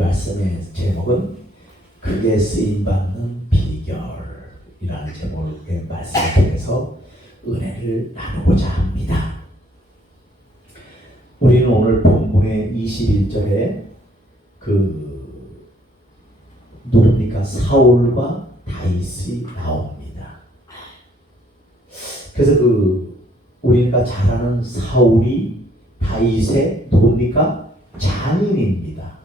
말씀의 제목은 크게 쓰임받는 비결이라는 제목의 말씀을 통해서 은혜를 나누고자 합니다. 우리는 오늘 본문의 21절에 누굽니까? 사울과 다윗이 나옵니다. 그래서 우리가 잘 아는 사울이 다윗의 누굽니까? 장인입니다.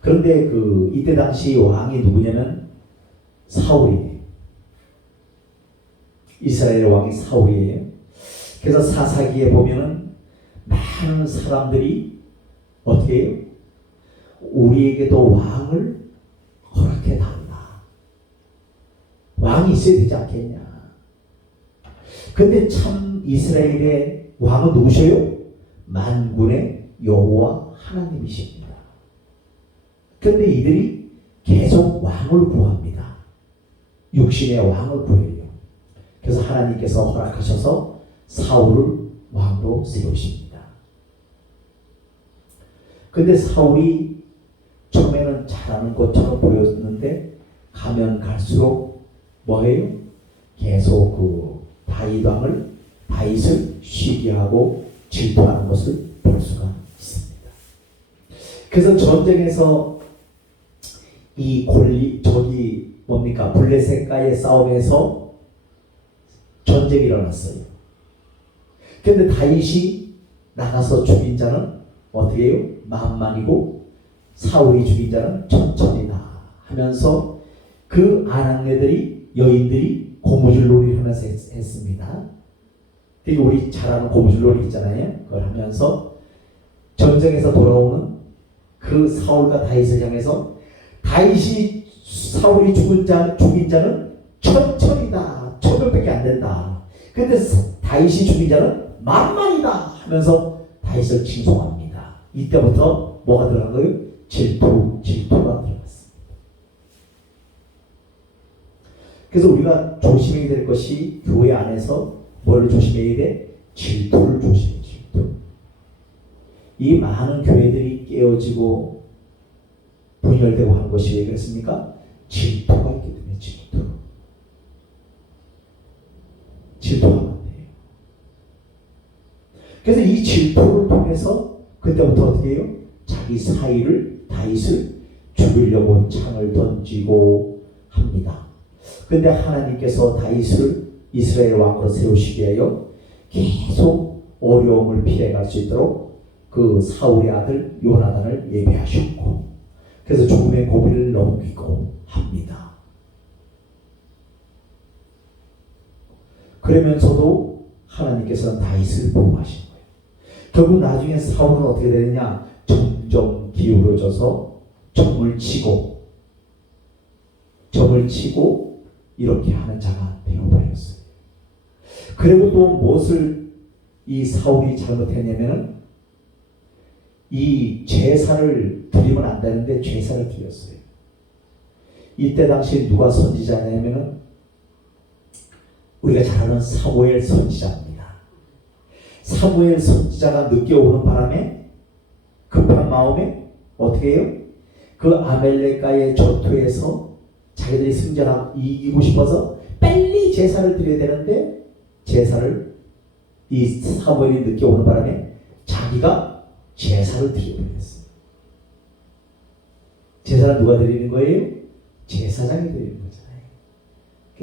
그런데 이때 당시 왕이 누구냐면 사울이에요. 이스라엘 왕이 사울이에요. 그래서 사사기에 보면은 많은 사람들이 어떻게 해요? 우리에게도 왕을 허락해 달라. 왕이 있어야 되지 않겠냐. 근데 참 이스라엘의 왕은 누구셔요? 만군의 여호와 하나님이십니다. 그런데 이들이 계속 왕을 구합니다. 육신의 왕을 구해요. 그래서 하나님께서 허락하셔서 사울을 왕으로 세우십니다. 그런데 사울이 처음에는 잘하는 것처럼 보였는데 가면 갈수록 뭐예요? 계속 다윗을 시기하고 질투하는 것을 볼 수가 있습니다. 그래서 전쟁에서 블레셋과의 싸움에서 전쟁이 일어났어요. 그런데 다윗이 나가서 죽인 자는 어떻게 해요? 만만이고 사울이 죽인 자는 천천이다 하면서 여인들이 고무줄놀이를 하면서 했습니다. 우리 잘 아는 고무줄놀이 있잖아요. 그걸 하면서 전쟁에서 돌아오는 사울과 다윗을 향해서 사울이 죽인 자는 천천이다. 1000명밖에 안 된다. 근데 다윗이 죽인 자는 만만이다 하면서 다윗을 칭송합니다. 이때부터 뭐가 들어간 거예요? 질투가 들어갔습니다. 그래서 우리가 조심해야 될 것이 교회 안에서 뭘 조심해야 돼? 질투를 조심해야 돼. 질투. 이 많은 교회들이 깨어지고 분열되고 하는 것이 왜 그렇습니까? 질투가 있기 때문에 질투하면 안 돼요. 그래서 이 질투를 통해서 그때부터 어떻게 해요? 자기 다윗을 죽이려고 창을 던지고 합니다. 그런데 하나님께서 다윗을 이스라엘 왕으로 세우시기 위하여 계속 어려움을 피해갈 수 있도록 사울의 아들 요나단을 예비하셨고, 그래서 죽음의 고비를 넘기고 합니다. 그러면서도 하나님께서는 다윗을 보호하신 거예요. 결국 나중에 사울은 어떻게 되느냐? 점점 기울어져서 점을 치고 이렇게 하는 자가 되어버렸어요. 그리고 또 무엇을 이 사울이 잘못했냐면은 이 제사를 드리면 안 되는데 제사를 드렸어요. 이때 당시 누가 선지자냐면은 우리가 잘 아는 사무엘 선지자입니다. 사무엘 선지자가 늦게 오는 바람에 급한 마음에 어떻게 해요? 아멜렉과의 전투에서 자기들이 승전하고 이기고 싶어서 빨리 제사를 드려야 되는데 제사를 이 사무엘이 늦게 오는 바람에 자기가 제사를 드려버렸어요. 제사를 누가 드리는 거예요? 제사장이 드리는 거잖아요.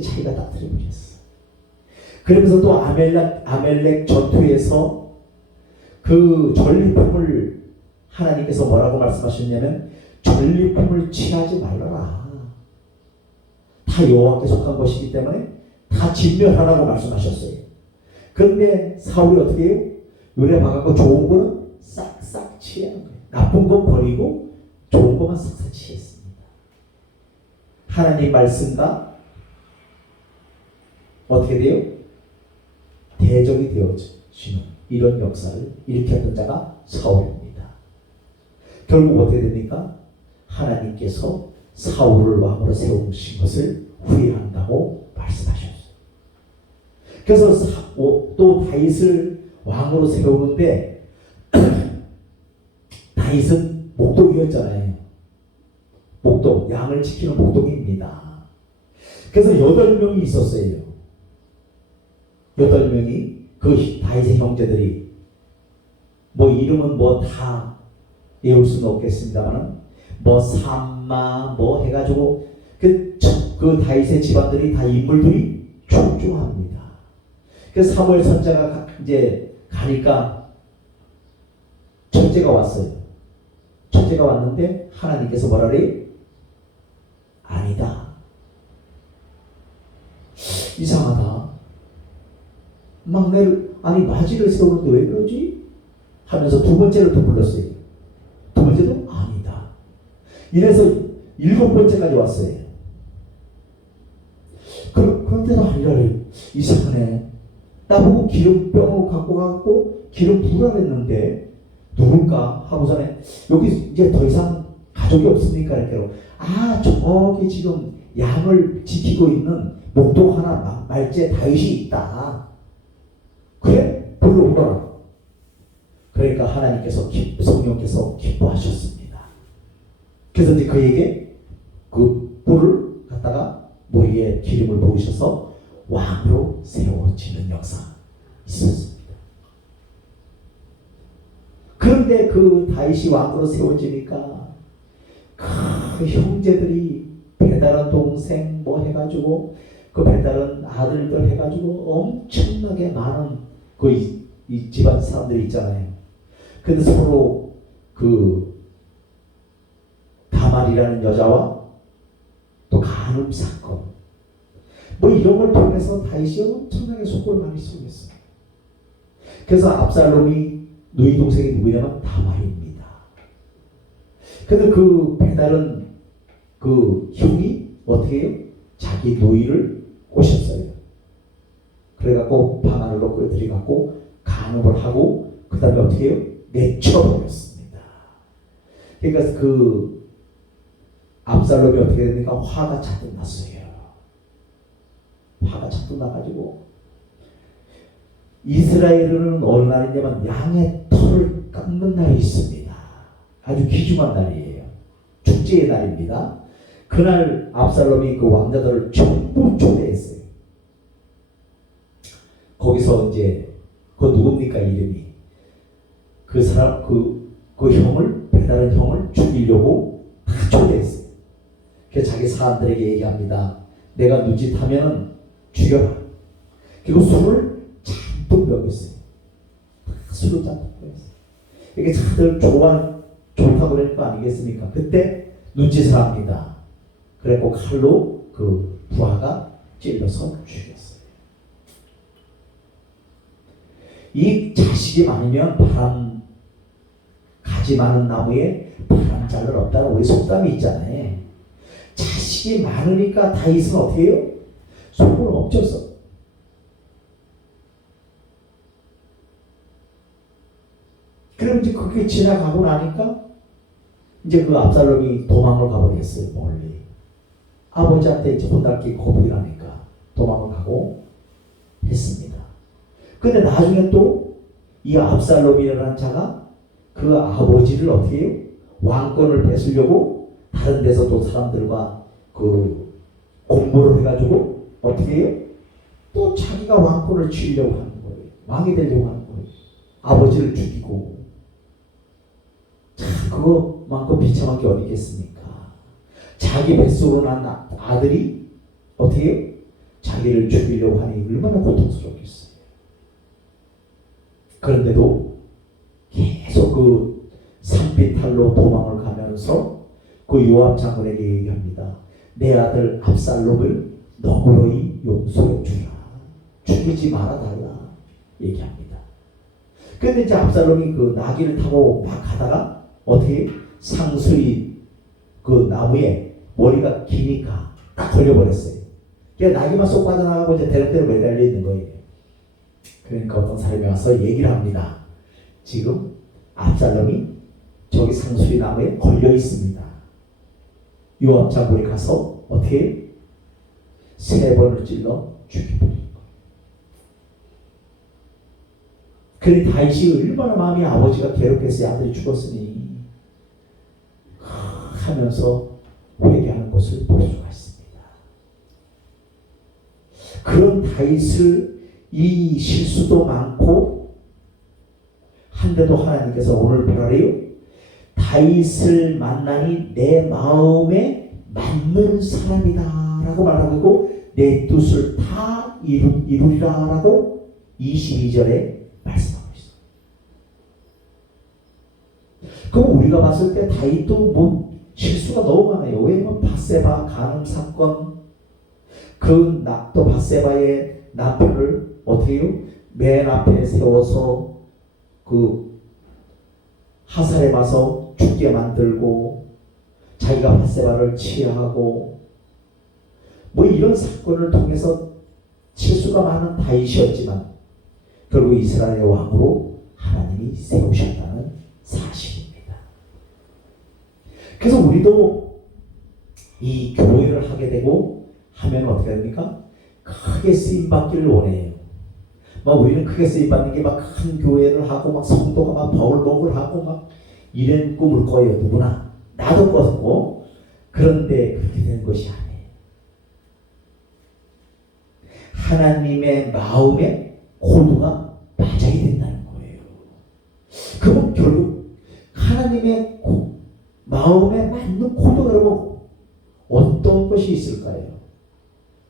자기가 딱 드려버렸어. 그러면서 또 아멜렉 전투에서 전리품을 하나님께서 뭐라고 말씀하셨냐면 전리품을 취하지 말라라. 다 여호와께 속한 것이기 때문에 다 진멸하라고 말씀하셨어요. 그런데 사울이 어떻게 해요? 요래 봐갖고 좋은 거는 싹싹 취하는 거예요. 나쁜 건 버리고 좋은 것만 싹싹 취했습니다. 하나님 말씀과 어떻게 돼요? 대적이 되어지는 이런 역사를 일으켰던 자가 사울입니다. 결국 어떻게 됩니까? 하나님께서 사울을 왕으로 세우신 것을 후회한다고 말씀하셨어요. 그래서 또 다윗을 왕으로 세우는데 다윗은 목독이었잖아요. 목독, 양을 지키는 목독입니다. 그래서 8명이 있었어요. 8명이 그 다윗의 형제들이 뭐 이름은 뭐 다 외울 수는 없겠습니다만 뭐 삼마 뭐 해가지고 그 다윗의 집안들이 다 인물들이 출중합니다. 그래서 사무엘 선지자가 이제 가니까 첫째가 왔어요. 첫째가 왔는데 하나님께서 뭐라 그래요? 아니다. 이상하다. 막내를 아니 맞이를 세우는데 왜 그러지? 하면서 두 번째를 또 불렀어요. 두 번째도 아니다. 이래서 7번째까지 왔어요. 그런데도 아니라 이상하네. 나보고 기름병을 갖고 가고 기름 부으라 했는데 누굴까 하고서는 여기 이제 더 이상 가족이 없으니까 이렇게 저기 지금 양을 지키고 있는 목독 하나 말제 다윗이 있다. 그래? 불러오라. 그러니까 하나님께서 성령께서 기뻐하셨습니다. 그래서 이제 그에게 그 뿔을 갖다가 머리에 기름을 부으셔서 왕으로 세워지는 역사 있었습니다. 그런데 그 다윗이 왕으로 세워지니까 그 형제들이 배다른 동생 뭐 해가지고 그 배다른 아들들 해가지고 엄청나게 많은 이 집안 사람들이 있잖아요. 근데 서로 그 다말이라는 여자와 또 간음 사건 뭐 이런 걸 통해서 다윗이 엄청나게 속을 많이 쏘겠어요. 그래서 압살롬이 누이 동생이 누구냐면 다말입니다. 근데 그 배다른 그 형이 어떻게 해요? 자기 누이를 꼬셨어요. 그래갖고 방 안으로 끌어들여갖고 간음을 하고 그 다음에 어떻게 해요? 내쳐버렸습니다. 그러니까 그 압살롬이 어떻게 됩니까? 화가 잔뜩 났어요. 화가 잔뜩 나가지고 이스라엘은 어느 날이냐면 양의 털을 깎는 날이 있습니다. 아주 귀중한 날이에요. 축제의 날입니다. 그날 압살롬이 그 왕자들을 전부 초대했어요. 거기서 이제 그 누굽니까 이름이 그 사람 그 형을 배다른 형을 죽이려고 다 초대했어요. 그래서 자기 사람들에게 얘기합니다. 내가 누짓하면 죽여라. 그리고 술을 잔뜩 먹였어요. 술을 잔뜩 먹였어요. 이게 다들 좋다고 그럴 거 아니겠습니까? 그때 눈짓을 합니다. 그래고 칼로 그 부하가 찔러서 죽였어요. 이 자식이 많으면 바람 가지 많은 나무에 바람 잘 없다는 우리 속담이 있잖아요. 자식이 많으니까 다윗은 어떻게 해요? 속을 엎쳤어. 그럼 이제 그게 지나가고 나니까 이제 그 압살롬이 도망을 가버렸어요. 멀리. 아버지한테 이제 혼날기 거북이 나니까 도망을 가고 했습니다. 근데 나중에 또 이 압살롬이라는 자가 그 아버지를 어떻게 해요? 왕권을 뺏으려고 다른 데서 또 사람들과 그 공모를 해가지고 어떻게 해요? 또 자기가 왕권을 쥐려고 하는 거예요. 왕이 되려고 하는 거예요. 아버지를 죽이고. 참 그거만큼 비참한 게 어디 있겠습니까? 자기 뱃속으로 난 아들이 어떻게 해요? 자기를 죽이려고 하니 얼마나 고통스럽겠어요. 그런데도 계속 그 산비탈로 도망을 가면서 그 요압 장군에게 얘기합니다. 내 아들 압살롬을 너그러이 용서해 주라. 죽이지 말아달라. 얘기합니다. 근데 이제 압살롬이 그 나귀를 타고 막 가다가 어떻게 상수리 그 나무에 머리가 기니까 딱 걸려버렸어요. 그러니까 나귀만 쏙 빠져나가고 이제 대롱대롱 매달려 있는 거예요. 그러니까 어떤 사람이 와서 얘기를 합니다. 지금 압살롬이 저기 상수리 나무에 걸려 있습니다. 요압 장군이 가서 어떻게 3번을 찔러 죽여버린 거예요. 그래 다윗이 얼마나 마음이 아버지가 괴롭겠어요. 아들이 죽었으니. 하면서 회개하는 것을 볼 수가 있습니다. 그런 다윗을 이 실수도 많고 한데도 하나님께서 오늘 뭐라래요? 다윗을 만나니 내 마음에 맞는 사람이다 라고 말하고 있고 내 뜻을 다 이루리라 라고 22절에 말씀하고 있어요. 그럼 우리가 봤을 때 다윗도 뭐 실수가 너무 많아요. 왜냐면 밧세바 간음 사건, 또 밧세바의 남편을 어떻게 해요? 맨 앞에 세워서 그 하살에 와서 죽게 만들고 자기가 밧세바를 치하하고 뭐 이런 사건을 통해서 실수가 많은 다윗이었지만 결국 이스라엘의 왕으로 하나님이 세우셨다는 사실입니다. 그래서 우리도 이 교회를 하게 되고 하면 어떻게 됩니까? 크게 쓰임받기를 원해요. 우리는 크게 쓰임받는 게 막 큰 교회를 하고 막 성도가 막 바울복을 하고 막 이런 꿈을 꿔요. 누구나. 나도 꿨고. 그런데 그렇게 되는 것이 아니에요. 하나님의 마음에 코드가 맞아야 된다는 거예요. 그럼 결국 하나님의 마음에 맞는 코드가 여러분 어떤 것이 있을까요?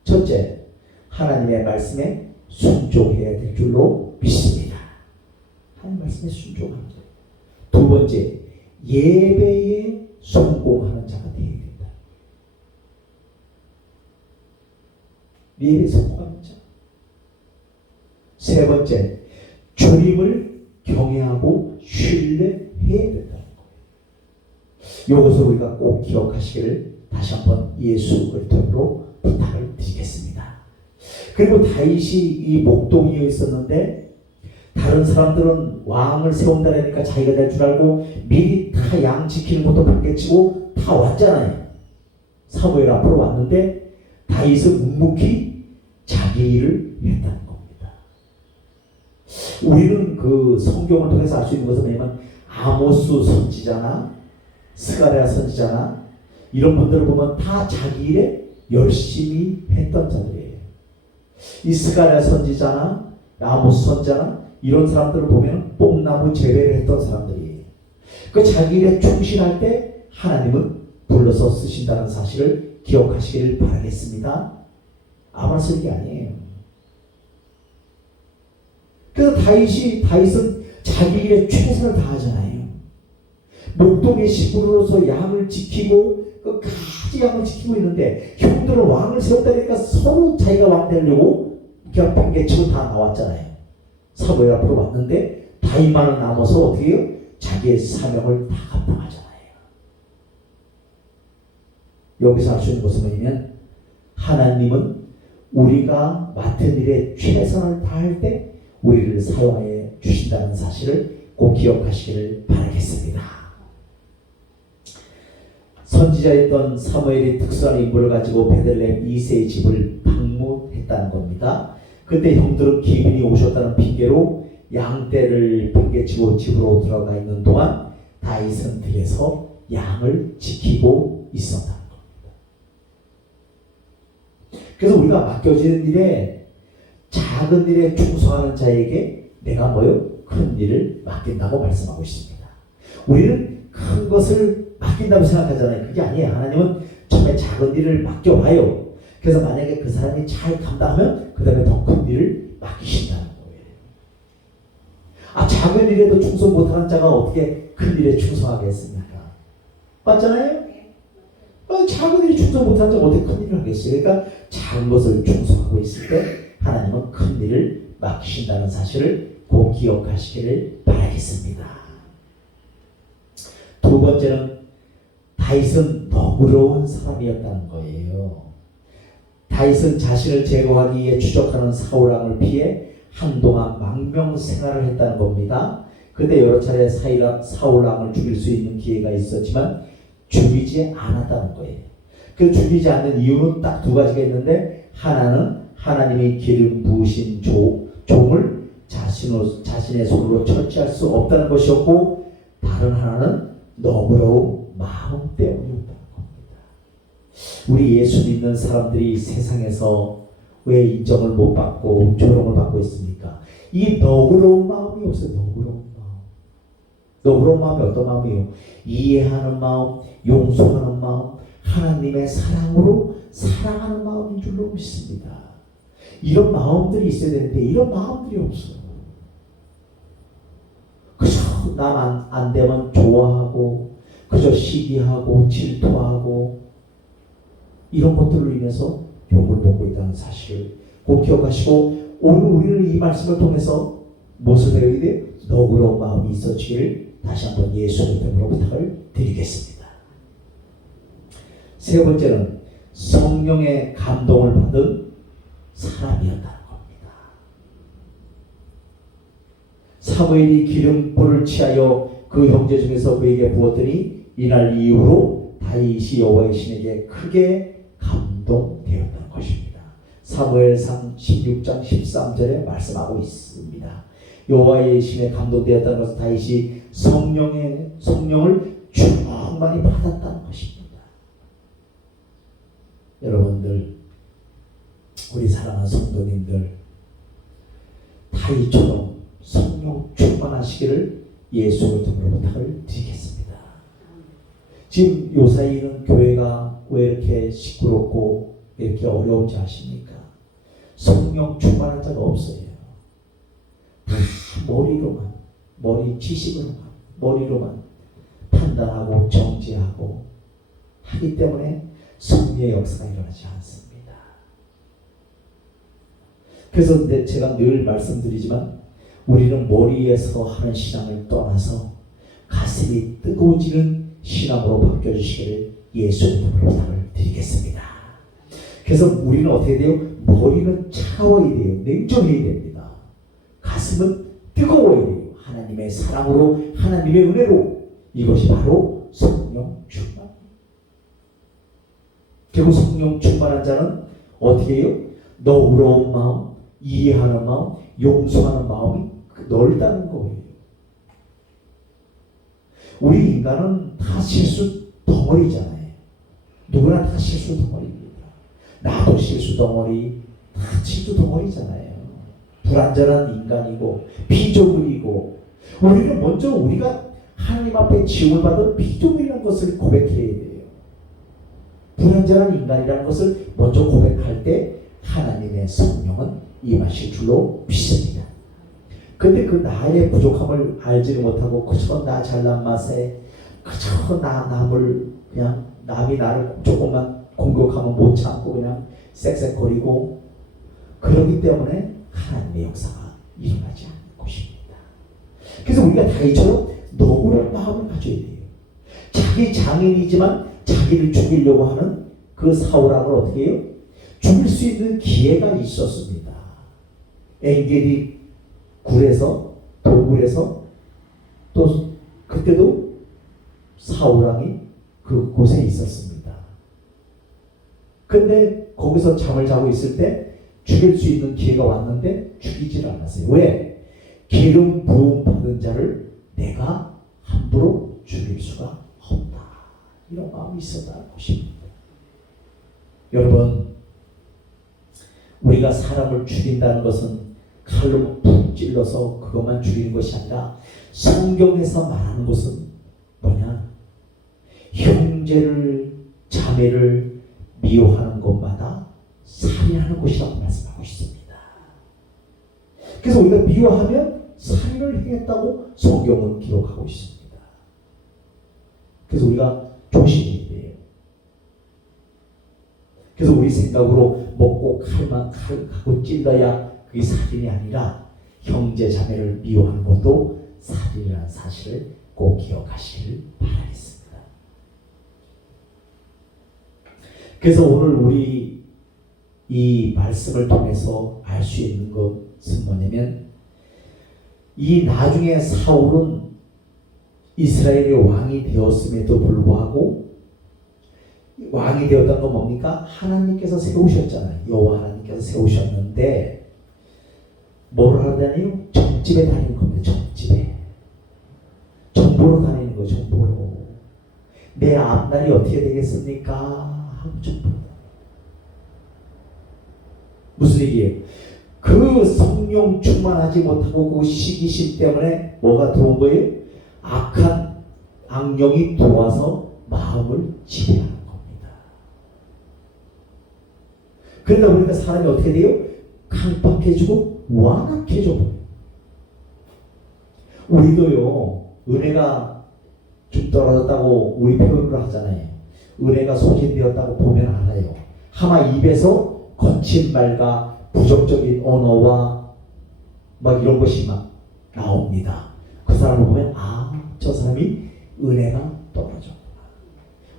첫째, 하나님의 말씀에 순종해야 될 줄로 믿습니다. 하나님 말씀에 순종하는 거예요. 두 번째, 예배에 성공하는 자가 되어야 된다. 예배에 성공하는 자. 세 번째, 주님을 경외하고 신뢰해야 된다는 거예요. 이것을 우리가 꼭 기억하시기를 다시 한번 예수 그리스도로 부탁을 드리겠습니다. 그리고 다윗이 이 목동이에 있었는데 다른 사람들은 왕을 세운다니까 자기가 될 줄 알고 미리 다 양 지키는 것도 방개치고 다 왔잖아요. 사무엘 앞으로 왔는데 다윗은 묵묵히 자기 일을 했다는 겁니다. 우리는 그 성경을 통해서 알 수 있는 것은 뭐냐면 아모스 선지자나 스가랴 선지자나 이런 분들을 보면 다 자기 일에 열심히 했던 자들이에요. 이 스가랴 선지자나 아모스 선지자나 이런 사람들을 보면 뽕나무 재배를 했던 사람들이에요. 그 자기 일에 충실할 때 하나님은 불러서 쓰신다는 사실을 기억하시기를 바라겠습니다. 아무나 쓰는 게 아니에요. 그래서 다윗은 자기 일에 최선을 다하잖아요. 목동의 시부로서 양을 지키고 끝까지 양을 지키고 있는데 형들은 왕을 세웠다니까 서로 자기가 왕 되려고 그냥 팽개치고 다 나왔잖아요. 사무엘 앞으로 왔는데 다윗만은 남아서 어떻게 해요? 자기의 사명을 다 감당하잖아요. 여기서 알 수 있는 것은 뭐냐면 하나님은 우리가 맡은 일에 최선을 다할 때 우리를 사용해 주신다는 사실을 꼭 기억하시기를 바라겠습니다. 선지자였던 사무엘이 특수한 인물을 가지고 베들레헴 이새의 집을 방문했다는 겁니다. 그때 형들은 기근이 오셨다는 핑계로 양떼를 팽개치고 집으로 들어가 있는 동안 다윗은 들에서 양을 지키고 있었다는 겁니다. 그래서 우리가 맡겨지는 일에 작은 일에 충성하는 자에게 내가 큰 일을 맡긴다고 말씀하고 있습니다. 우리는 큰 것을 맡긴다고 생각하잖아요. 그게 아니에요. 하나님은 처음에 작은 일을 맡겨봐요. 그래서 만약에 그 사람이 잘 감당하면 그 다음에 더 큰 일을 맡기신다는 거예요. 작은 일에도 충성 못하는 자가 어떻게 큰 일에 충성하겠습니까? 맞잖아요? 작은 일에 충성 못하는 자가 어떻게 큰 일을 하겠어요? 그러니까 작은 것을 충성하고 있을 때 하나님은 큰 일을 맡기신다는 사실을 꼭 기억하시기를 바라겠습니다. 두 번째는 다윗은 너그러운 사람이었다는 거예요. 다윗은 자신을 제거하기 위해 추적하는 사울왕을 피해 한동안 망명 생활을 했다는 겁니다. 그때 여러 차례 사울왕을 죽일 수 있는 기회가 있었지만 죽이지 않았다는 거예요. 그 죽이지 않는 이유는 딱 두 가지가 있는데 하나는 하나님이 기름 부으신 종을 자신의 손으로 처치할 수 없다는 것이었고 다른 하나는 너그러운 마음 때문이었다는 겁니다. 우리 예수 믿는 사람들이 세상에서 왜 인정을 못 받고 조롱을 받고 있습니까? 이 너그러운 마음이 없어요. 너그러운 마음. 너그러운 마음이 어떤 마음이에요? 이해하는 마음, 용서하는 마음, 하나님의 사랑으로 사랑하는 마음인 줄로 믿습니다. 이런 마음들이 있어야 되는데 이런 마음들이 없어요. 그저 남 안 되면 좋아하고 그저 시기하고 질투하고 이런 것들로 인해서 욕을 먹고 있다는 사실을 꼭 기억하시고, 오늘 우리는 이 말씀을 통해서 무엇을 배워야 돼요? 너그러운 마음이 있어지기를 다시 한번 예수의 이름으로 부탁을 드리겠습니다. 세 번째는 성령의 감동을 받은 사람이었다는 겁니다. 사무엘이 기름불을 취하여 그 형제 중에서 그에게 부었더니 이날 이후로 다윗이 여호와의 신에게 크게 감동되었다는 것입니다. 사무엘상 16장 13절에 말씀하고 있습니다. 여호와의 신에 감동되었다는 것은 다윗이 성령을 충만히 받았다는 것입니다. 여러분들, 우리 사랑하는 성도님들, 다윗처럼 성령 충만하시기를 예수의 이름으로 부탁을 드리겠습니다. 지금 요사이는 교회가 왜 이렇게 시끄럽고 이렇게 어려운지 아십니까? 성령 충만한 자가 없어요. 다 머리로만, 머리 지식으로만, 머리로만 판단하고 정죄하고 하기 때문에 성령의 역사가 일어나지 않습니다. 그래서 제가 늘 말씀드리지만 우리는 머리에서 하는 신앙을 떠나서 가슴이 뜨거워지는 신앙으로 바뀌어주시기를 예수의 이름으로 부탁을 드리겠습니다. 그래서 우리는 어떻게 돼요? 머리는 차가워야 돼요. 냉정해야 됩니다. 가슴은 뜨거워야 돼요. 하나님의 사랑으로, 하나님의 은혜로. 이것이 바로 성령 충만. 결국 성령 충만한 자는 어떻게 해요? 너그러운 마음, 이해하는 마음, 용서하는 마음이 넓다는 거예요. 우리 인간은 다 실수 덩어리잖아요. 누구나 다 실수 덩어리입니다. 나도 실수 덩어리, 다 실수 덩어리잖아요. 불완전한 인간이고 피조물이고, 우리는 먼저 우리가 하나님 앞에 지음을 받은 피조물이라는 것을 고백해야 돼요. 불완전한 인간이라는 것을 먼저 고백할 때 하나님의 성령은 임하실 줄로 믿습니다. 근데 그 나의 부족함을 알지를 못하고 그저 나 잘난 맛에 그저 남을 그냥 남이 나를 조금만 공격하면 못 참고 그냥 쌕쌕거리고, 그러기 때문에 하나님의 역사가 일어나지 않는 것입니다. 그래서 우리가 다윗처럼 너그러운 마음을 가져야 돼요. 자기 장인이지만 자기를 죽이려고 하는 그 사울왕을 어떻게 해요? 죽일 수 있는 기회가 있었습니다. 엔게디 굴에서, 돌굴에서, 또 그때도 사울왕이 그곳에 있었습니다. 근데 거기서 잠을 자고 있을 때 죽일 수 있는 기회가 왔는데 죽이질 않았어요. 왜? 기름 부음 받은 자를 내가 함부로 죽일 수가 없다. 이런 마음이 있었다는 것입니다. 여러분, 우리가 사람을 죽인다는 것은 칼로 푹 찔러서 그것만 죽이는 것이 아니라 성경에서 말하는 것은 뭐냐? 형제를, 자매를 미워하는 것마다 살인하는 것이라고 말씀하고 있습니다. 그래서 우리가 미워하면 살인을 행했다고 성경은 기록하고 있습니다. 그래서 우리가 조심해야 돼요. 그래서 우리 생각으로 먹고 칼만 칼하고 찔러야 그게 살인이 아니라 형제 자매를 미워하는 것도 살인이라는 사실을 꼭 기억하시길 바라겠습니다. 그래서 오늘 우리 이 말씀을 통해서 알 수 있는 것은 뭐냐면, 이 나중에 사울은 이스라엘의 왕이 되었음에도 불구하고, 왕이 되었다는 건 뭡니까? 하나님께서 세우셨잖아요. 여호와 하나님께서 세우셨는데 뭐를 하다니요? 정집에 다니는 겁니다. 정집에. 정보로 다니는 거예요. 정보로. 내 내 앞날이 어떻게 되겠습니까? 하고 좀 무슨 얘기예요? 그 성령 충만하지 못하고 그 시기심 때문에 뭐가 들어온 거예요? 악한 악령이 들어와서 마음을 지배하는 겁니다. 그러다 보니까 사람이 어떻게 돼요? 강박해지고 완악해져 버려요. 우리도요, 은혜가 좀 떨어졌다고 우리 표현을 하잖아요. 은혜가 소진되었다고 보면 알아요. 아마 입에서 거친 말과 부정적인 언어와 막 이런 것이 막 나옵니다. 그 사람을 보면 저 사람이 은혜가 떨어졌구나.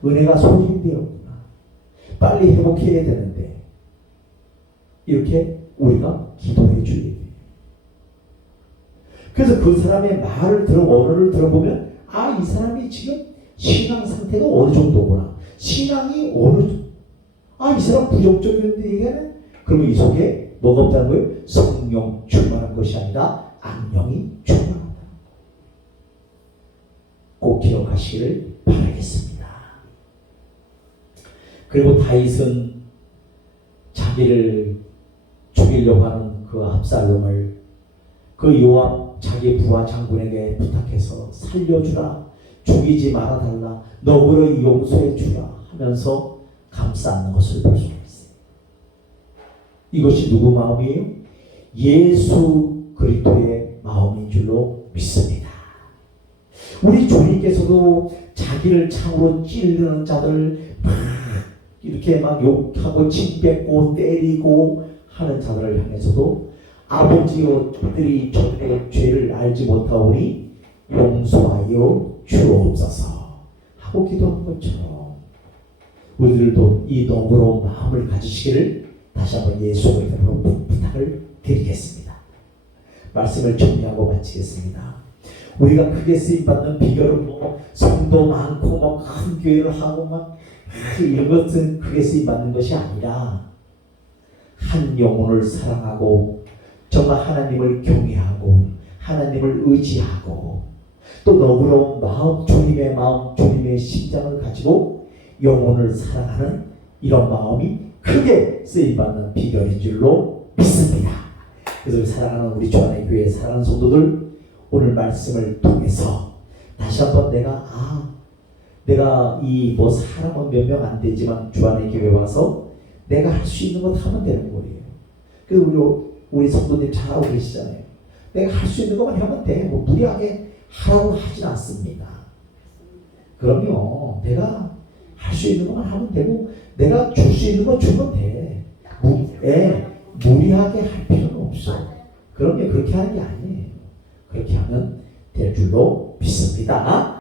은혜가 소진되었구나. 빨리 회복해야 되는데 이렇게 우리가 기도해 줘야 돼요. 그래서 그 사람의 말을 언어를 들어보면 이 사람이 지금 신앙 상태가 어느 정도구나. 신앙이 이 사람 부정적인 얘기는 그러면 이 속에 뭐가 없다는 거예요? 성령 충만한 것이 아니라 악령이 충만하다. 꼭 기억하시기를 바라겠습니다. 그리고 다윗은 자기를 죽이려고 하는 그 압살롬을 그 요압 자기 부하 장군에게 부탁해서 살려주라, 죽이지 말아달라, 너그러이 용서해 주라 하면서 감싸는 것을 볼 수가 있어요. 이것이 누구 마음이에요? 예수 그리스도의 마음인 줄로 믿습니다. 우리 주님께서도 자기를 창으로 찌르는 자들 막 이렇게 막 욕하고 침뱉고 때리고 하는 자들을 향해서도 아버지여 저들이 저들의 죄를 알지 못하오니 용서하여 주옵소서 하고 기도한 것처럼 우리들도 이 너그러운 마음을 가지시기를 다시 한번 예수의 이름으로 부탁을 드리겠습니다. 말씀을 정리하고 마치겠습니다. 우리가 크게 쓰임받는 비결은 성도 많고 큰 교회를 하고 이런 것은 크게 쓰임받는 것이 아니라 한 영혼을 사랑하고 정말 하나님을 경외하고 하나님을 의지하고 또 너그러운 마음, 주님의 마음, 주님의 심장을 가지고 영혼을 사랑하는 이런 마음이 크게 쓰임받는 비결인 줄로 믿습니다. 그래서 사랑하는 우리 주안의 교회 사랑하는 성도들, 오늘 말씀을 통해서 다시 한번 내가 이 사람은 몇 명 안 되지만 주안의 교회 와서 내가 할 수 있는 것 하면 되는 거예요. 그래서 우리 성도님 잘하고 계시잖아요. 내가 할 수 있는 것만 하면 돼. 무리하게 하라고 하진 않습니다. 그럼요. 내가 할 수 있는 것만 하면 되고 내가 줄 수 있는 거 주면 돼. 무리하게 할 필요는 없어. 그럼요. 그렇게 하는 게 아니에요. 그렇게 하면 될 줄로 믿습니다.